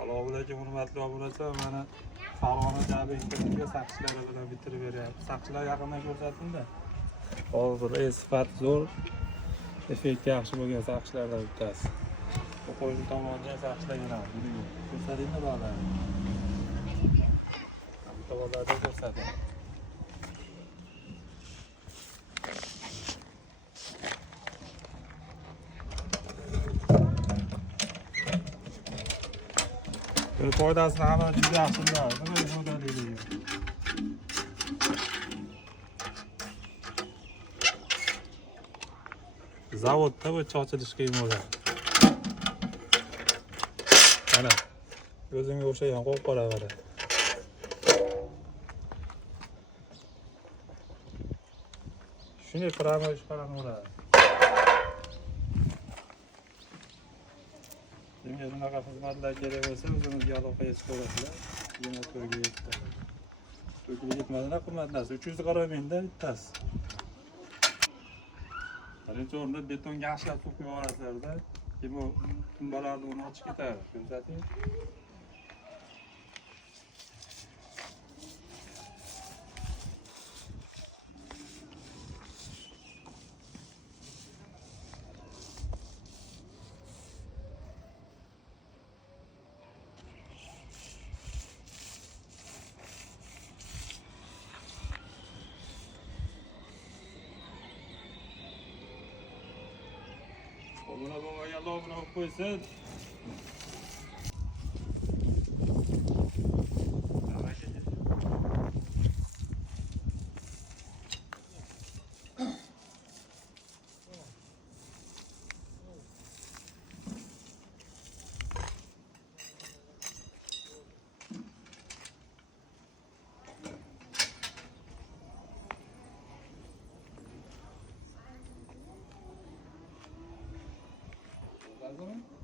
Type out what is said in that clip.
Salomun alaykum, hurmatli obunachilar. Mana Farg'ona Jabekga saqchilar bilan bitirib beryapti. Saqchilar yaqindan ko'rsatildi. Hozir sifat zo'r, effekt yaxshi bo'lgan saqchilardan bittasi. Bu qo'shni tomondan saqchilar yana ko'rsatingmi bolalar? Bu tomonlarda ko'rsating. Foydasini hamma juda yaxshi biladi. Nima foydaliligi? Zavodda bu ochilish qiyin bo'ladi. Mana o'zimga o'xshagan qo'yib qo'yaveradi. Shunday pramo ish qilaveradi. Kimga bunaqa xizmatlar kerak bo'lsa, o'zimizga aloqa qilib qo'yasizlar. Yana to'yga yetdi. To'yga yetmadina qimmatlasi 300 qaramenda bittasi. Birinchi o'rinda betonga ashlab so'kib yuborasizlar-da. Keyin bu tumbalarni uni ochib ketadi. Ko'rsating. Buna bo'lmagan lobini olib qo'ysin. Lazım mı?